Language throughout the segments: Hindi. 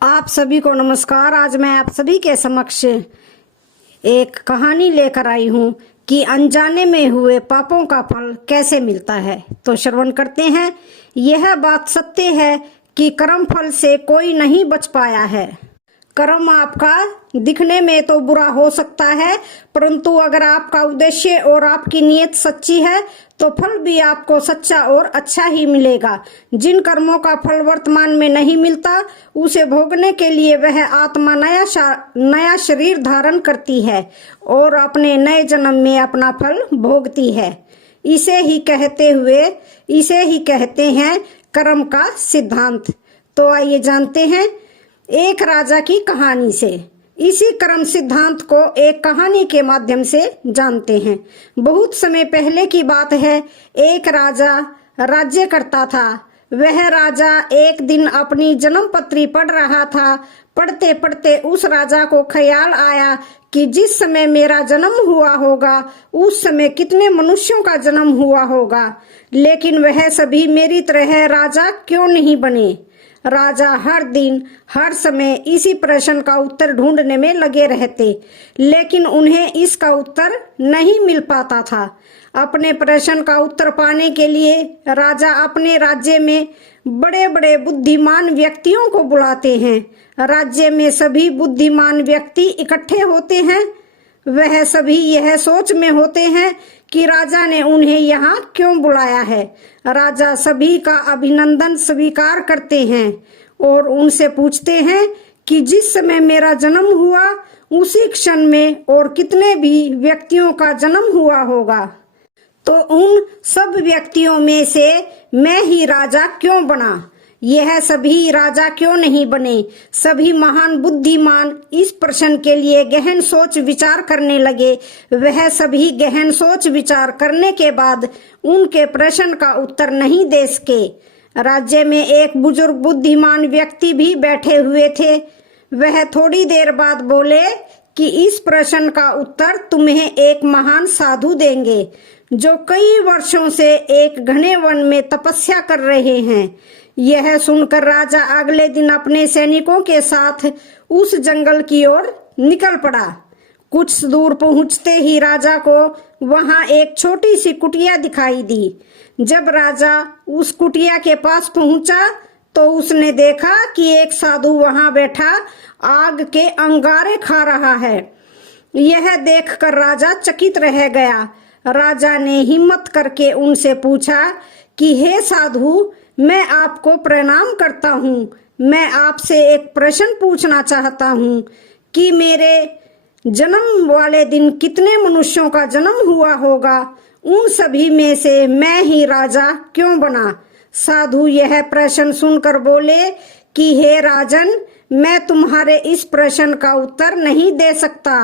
आप सभी को नमस्कार। आज मैं आप सभी के समक्ष एक कहानी लेकर आई हूँ कि अनजाने में हुए पापों का फल कैसे मिलता है। तो श्रवण करते हैं। यह बात सत्य है कि कर्म फल से कोई नहीं बच पाया है। कर्म आपका दिखने में तो बुरा हो सकता है, परंतु अगर आपका उद्देश्य और आपकी नीयत सच्ची है तो फल भी आपको सच्चा और अच्छा ही मिलेगा। जिन कर्मों का फल वर्तमान में नहीं मिलता, उसे भोगने के लिए वह आत्मा नया शरीर धारण करती है और अपने नए जन्म में अपना फल भोगती है। इसे ही कहते हैं कर्म का सिद्धांत। तो आइए जानते हैं एक राजा की कहानी से। इसी कर्म सिद्धांत को एक कहानी के माध्यम से जानते हैं। बहुत समय पहले की बात है। एक राजा राज्य करता था। वह राजा एक दिन अपनी जन्म पत्री पढ़ रहा था। पढ़ते पढ़ते उस राजा को ख्याल आया कि जिस समय मेरा जन्म हुआ होगा उस समय कितने मनुष्यों का जन्म हुआ होगा, लेकिन वह सभी मेरी तरह राजा क्यों नहीं बने। राजा हर दिन हर समय इसी प्रश्न का उत्तर ढूंढने में लगे रहते, लेकिन उन्हें इसका उत्तर नहीं मिल पाता था। अपने प्रश्न का उत्तर पाने के लिए राजा अपने राज्य में बड़े बड़े बुद्धिमान व्यक्तियों को बुलाते हैं। राज्य में सभी बुद्धिमान व्यक्ति इकट्ठे होते हैं। वह सभी यह सोच में होते हैं कि राजा ने उन्हें यहाँ क्यों बुलाया है। राजा सभी का अभिनंदन स्वीकार करते हैं और उनसे पूछते हैं कि जिस समय मेरा जन्म हुआ उसी क्षण में और कितने भी व्यक्तियों का जन्म हुआ होगा, तो उन सब व्यक्तियों में से मैं ही राजा क्यों बना। यह सभी राजा क्यों नहीं बने। सभी महान बुद्धिमान इस प्रश्न के लिए गहन सोच विचार करने लगे। वह सभी गहन सोच विचार करने के बाद उनके प्रश्न का उत्तर नहीं दे सके। राज्य में एक बुजुर्ग बुद्धिमान व्यक्ति भी बैठे हुए थे। वह थोड़ी देर बाद बोले कि इस प्रश्न का उत्तर तुम्हें एक महान साधु देंगे, जो कई वर्षों से एक घने वन में तपस्या कर रहे हैं। यह सुनकर राजा अगले दिन अपने सैनिकों के साथ उस जंगल की ओर निकल पड़ा। कुछ दूर पहुंचते ही राजा को वहां एक छोटी सी कुटिया दिखाई दी। जब राजा उस कुटिया के पास पहुंचा तो उसने देखा कि एक साधु वहां बैठा आग के अंगारे खा रहा है। यह देखकर राजा चकित रह गया। राजा ने हिम्मत करके उनसे पूछा कि हे साधु, मैं आपको प्रणाम करता हूँ। मैं आपसे एक प्रश्न पूछना चाहता हूँ कि मेरे जन्म वाले दिन कितने मनुष्यों का जन्म हुआ होगा। उन सभी में से मैं ही राजा क्यों बना। साधु यह प्रश्न सुनकर बोले कि हे राजन, मैं तुम्हारे इस प्रश्न का उत्तर नहीं दे सकता।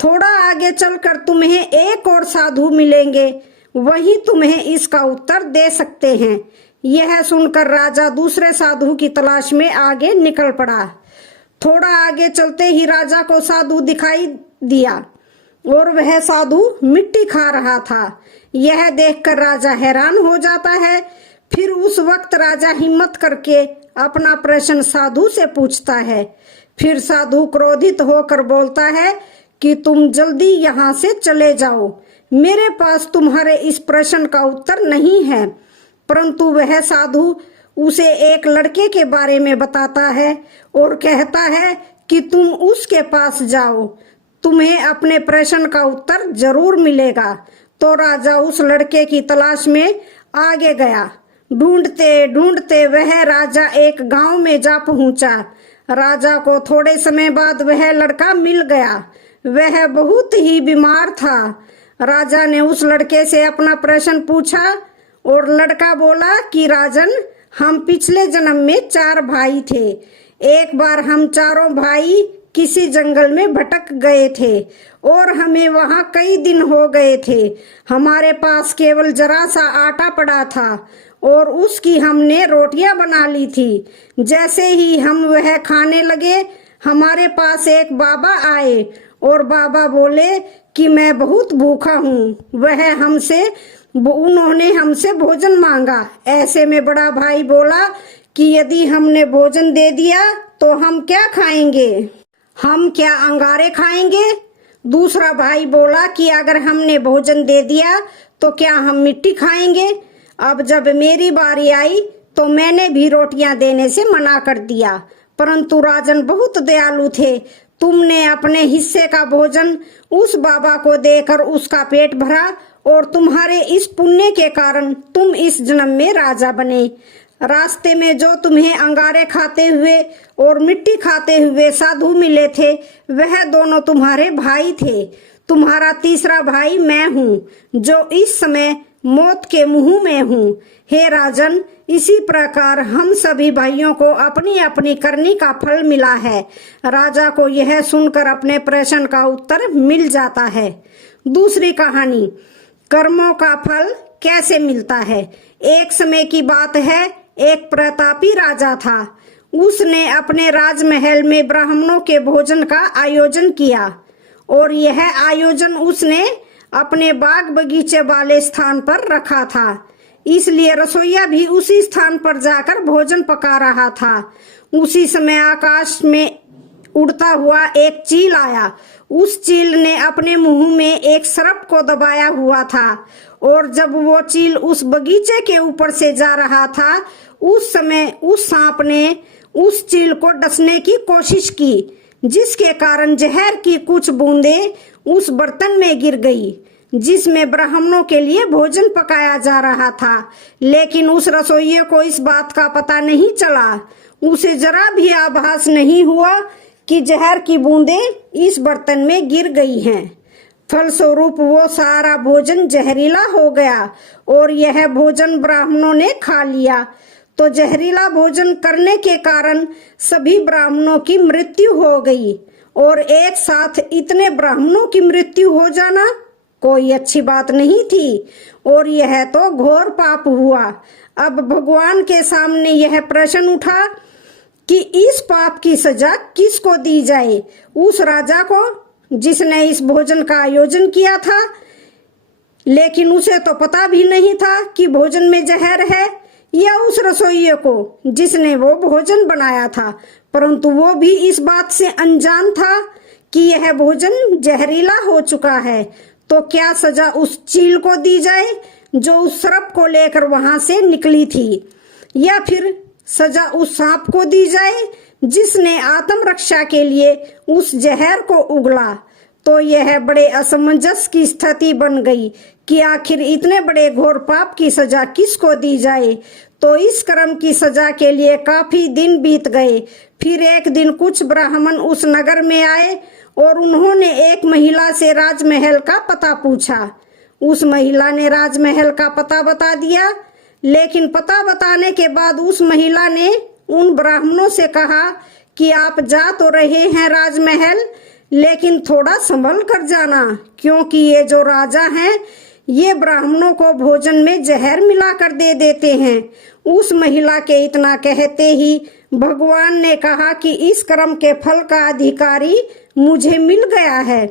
थोड़ा आगे चलकर तुम्हें एक और साधु मिलेंगे, वही तुम्हें इसका उत्तर दे सकते हैं। यह सुनकर राजा दूसरे साधु की तलाश में आगे निकल पड़ा। थोड़ा आगे चलते ही राजा को साधु दिखाई दिया और वह साधु मिट्टी खा रहा था। यह देखकर राजा हैरान हो जाता है। फिर उस वक्त राजा हिम्मत करके अपना प्रश्न साधु से पूछता है। फिर साधु क्रोधित होकर बोलता है कि तुम जल्दी यहाँ से चले जाओ, मेरे पास तुम्हारे इस प्रश्न का उत्तर नहीं है। परंतु वह साधु उसे एक लड़के के बारे में बताता है और कहता है कि तुम उसके पास जाओ, तुम्हें अपने प्रश्न का उत्तर जरूर मिलेगा। तो राजा उस लड़के की तलाश में आगे गया। ढूंढते ढूंढते वह राजा एक गांव में जा पहुंचा। राजा को थोड़े समय बाद वह लड़का मिल गया। वह बहुत ही बीमार था। राजा ने उस लड़के से अपना प्रश्न पूछा और लड़का बोला कि राजन, हम पिछले जन्म में 4 भाई थे। एक बार हम चारों भाई किसी जंगल में भटक गए थे और हमें वहां कई दिन हो गए थे। हमारे पास केवल जरा सा आटा पड़ा था और उसकी हमने रोटियां बना ली थी। जैसे ही हम वह खाने लगे, हमारे पास एक बाबा आए और बाबा बोले कि मैं बहुत भूखा हूँ। उन्होंने हमसे भोजन मांगा। ऐसे में बड़ा भाई बोला कि यदि हमने भोजन दे दिया तो हम क्या खाएंगे, हम क्या अंगारे खाएंगे। दूसरा भाई बोला कि अगर हमने भोजन दे दिया तो क्या हम मिट्टी खाएंगे। अब जब मेरी बारी आई तो मैंने भी रोटियां देने से मना कर दिया, परंतु राजन बहुत दयालु थे। तुमने अपने हिस्से का भोजन उस बाबा को देकर उसका पेट भरा और तुम्हारे इस पुण्य के कारण तुम इस जन्म में राजा बने। रास्ते में जो तुम्हें अंगारे खाते हुए और मिट्टी खाते हुए साधु मिले थे वह दोनों तुम्हारे भाई थे। तुम्हारा तीसरा भाई मैं हूँ जो इस समय मौत के मुंह में हूँ। हे राजन, इसी प्रकार हम सभी भाइयों को अपनी अपनी करनी का फल मिला है। राजा को यह सुनकर अपने प्रश्न का उत्तर मिल जाता है। दूसरी कहानी, कर्मों का फल कैसे मिलता है। एक समय की बात है, एक प्रतापी राजा था। उसने अपने राजमहल में ब्राह्मणों के भोजन का आयोजन किया और यह आयोजन उसने अपने बाग बगीचे वाले स्थान पर रखा था। इसलिए रसोइया भी उसी स्थान पर जाकर भोजन पका रहा था। उसी समय आकाश में उड़ता हुआ एक चील आया। उस चील ने अपने मुंह में एक सर्प को दबाया हुआ था और जब वो चील उस बगीचे के ऊपर से जा रहा था उस समय उस सांप ने उस चील को डसने की कोशिश की, जिसके कारण जहर की कुछ बूंदें उस बर्तन में गिर गई जिसमें ब्राह्मणों के लिए भोजन पकाया जा रहा था। लेकिन उस रसोइये को इस बात का पता नहीं चला। उसे जरा भी आभास नहीं हुआ कि जहर की बूंदें इस बर्तन में गिर गई हैं। फलस्वरूप वो सारा भोजन जहरीला हो गया और यह भोजन ब्राह्मणों ने खा लिया। तो जहरीला भोजन करने के कारण सभी ब्राह्मणों की मृत्यु हो गई और एक साथ इतने ब्राह्मणों की मृत्यु हो जाना कोई अच्छी बात नहीं थी और यह तो घोर पाप हुआ। अब भगवान के सामने यह प्रश्न उठा कि इस पाप की सजा किसको दी जाए, उस राजा को जिसने इस भोजन का आयोजन किया था लेकिन उसे तो पता भी नहीं था कि भोजन में जहर है, या उस रसोइये को जिसने वो भोजन बनाया था परंतु वो भी इस बात से अनजान था कि यह भोजन जहरीला हो चुका है। तो क्या सजा उस चील को दी जाए जो उस सर्प को लेकर वहां से निकली थी, या फिर सजा उस सांप को दी जाए जिसने आत्मरक्षा के लिए उस जहर को उगला। तो यह बड़े असमंजस की स्थिति बन गई कि आखिर इतने बड़े घोर पाप की सजा किसको दी जाए। तो इस कर्म की सजा के लिए काफी दिन बीत गए। फिर एक दिन कुछ ब्राह्मण उस नगर में आए और उन्होंने एक महिला से राजमहल का पता पूछा। उस महिला ने राजमहल का पता बता दिया, लेकिन पता बताने के बाद उस महिला ने उन ब्राह्मणों से कहा कि आप जा तो रहे हैं राजमहल, लेकिन थोड़ा संभल कर जाना, क्योंकि ये जो राजा हैं ये ब्राह्मणों को भोजन में जहर मिलाकर दे देते हैं। उस महिला के इतना कहते ही भगवान ने कहा कि इस कर्म के फल का अधिकारी मुझे मिल गया है।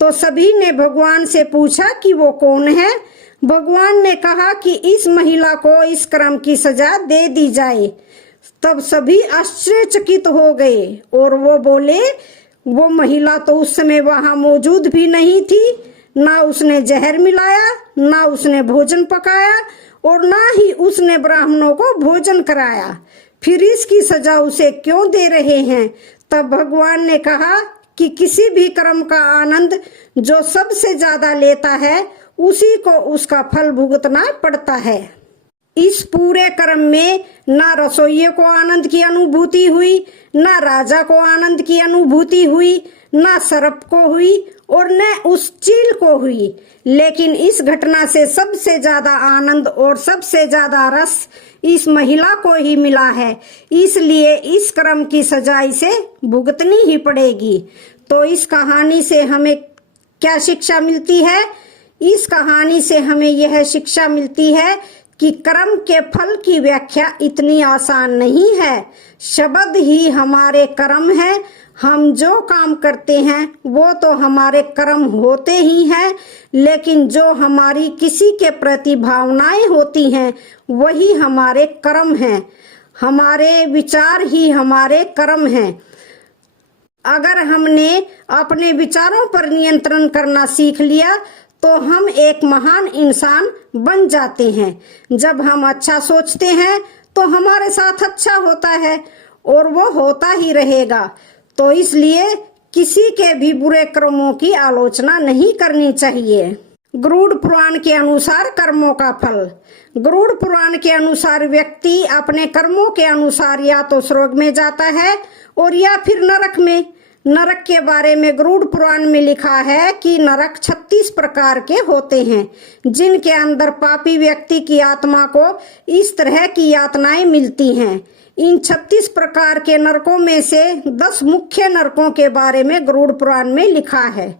तो सभी ने भगवान से पूछा कि वो कौन है। भगवान ने कहा कि इस महिला को इस कर्म की सजा दे दी जाए। तब सभी आश्चर्यचकित हो गए और वो बोले, वो महिला तो उस समय वहां मौजूद भी नहीं थी, ना उसने जहर मिलाया, ना उसने भोजन पकाया और ना ही उसने ब्राह्मणों को भोजन कराया, फिर इसकी सजा उसे क्यों दे रहे हैं। तब भगवान ने कहा कि किसी भी कर्म का आनंद जो सबसे ज्यादा लेता है उसी को उसका फल भुगतना पड़ता है। इस पूरे कर्म में ना रसोइये को आनंद की अनुभूति हुई, ना राजा को आनंद की अनुभूति हुई, ना सर्प को हुई और न उस चील को हुई। लेकिन इस घटना से सबसे ज्यादा आनंद और सबसे ज्यादा रस इस महिला को ही मिला है, इसलिए इस कर्म की सजा इसे भुगतनी ही पड़ेगी। तो इस कहानी से हमें क्या शिक्षा मिलती है? इस कहानी से हमें यह शिक्षा मिलती है कि कर्म के फल की व्याख्या इतनी आसान नहीं है। शब्द ही हमारे कर्म है। हम जो काम करते हैं वो तो हमारे कर्म होते ही हैं, लेकिन जो हमारी किसी के प्रति भावनाएं होती हैं वही हमारे कर्म हैं। हमारे विचार ही हमारे कर्म हैं। अगर हमने अपने विचारों पर नियंत्रण करना सीख लिया तो हम एक महान इंसान बन जाते हैं। जब हम अच्छा सोचते हैं तो हमारे साथ अच्छा होता है और वो होता ही रहेगा। तो इसलिए किसी के भी बुरे कर्मों की आलोचना नहीं करनी चाहिए। गरुड़ पुराण के अनुसार कर्मों का फल। गरुड़ पुराण के अनुसार व्यक्ति अपने कर्मों के अनुसार या तो स्वर्ग में जाता है और या फिर नरक में। नरक के बारे में गरुड़ पुराण में लिखा है कि नरक 36 प्रकार के होते हैं, जिनके अंदर पापी व्यक्ति की आत्मा को इस तरह की यातनाएं मिलती हैं। इन 36 प्रकार के नरकों में से 10 मुख्य नरकों के बारे में गरुड़ पुराण में लिखा है।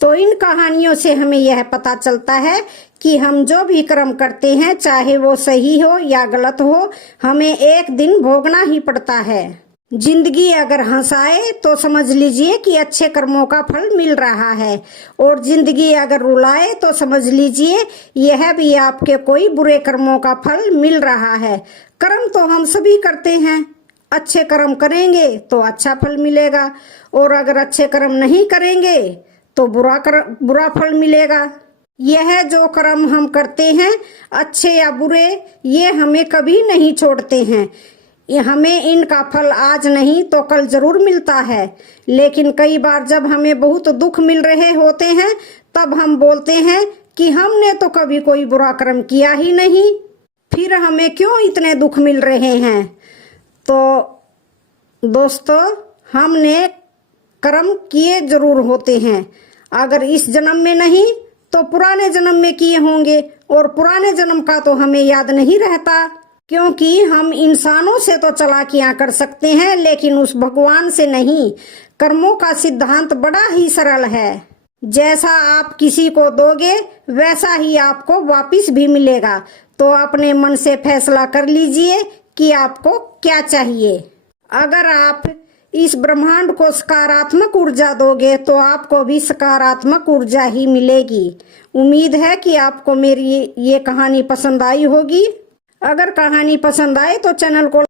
तो इन कहानियों से हमें यह पता चलता है कि हम जो भी कर्म करते हैं, चाहे वो सही हो या गलत हो, हमें एक दिन भोगना ही पड़ता है। जिंदगी अगर हंसाए तो समझ लीजिए कि अच्छे कर्मों का फल मिल रहा है, और जिंदगी अगर रुलाए तो समझ लीजिए यह भी आपके कोई बुरे कर्मों का फल मिल रहा है। कर्म तो हम सभी करते हैं। अच्छे कर्म करेंगे तो अच्छा फल मिलेगा, और अगर अच्छे कर्म नहीं करेंगे तो बुरा फल मिलेगा। यह जो कर्म हम करते हैं, अच्छे या बुरे, ये हमें कभी नहीं छोड़ते हैं। हमें इनका फल आज नहीं तो कल जरूर मिलता है। लेकिन कई बार जब हमें बहुत दुख मिल रहे होते हैं, तब हम बोलते हैं कि हमने तो कभी कोई बुरा कर्म किया ही नहीं, फिर हमें क्यों इतने दुख मिल रहे हैं। तो दोस्तों, हमने कर्म किए जरूर होते हैं। अगर इस जन्म में नहीं तो पुराने जन्म में किए होंगे, और पुराने जन्म का तो हमें याद नहीं रहता, क्योंकि हम इंसानों से तो चालाकियां कर सकते हैं लेकिन उस भगवान से नहीं। कर्मों का सिद्धांत बड़ा ही सरल है। जैसा आप किसी को दोगे वैसा ही आपको वापस भी मिलेगा। तो अपने मन से फैसला कर लीजिए कि आपको क्या चाहिए। अगर आप इस ब्रह्मांड को सकारात्मक ऊर्जा दोगे तो आपको भी सकारात्मक ऊर्जा ही मिलेगी। उम्मीद है कि आपको मेरी ये कहानी पसंद आई होगी। अगर कहानी पसंद आए तो चैनल को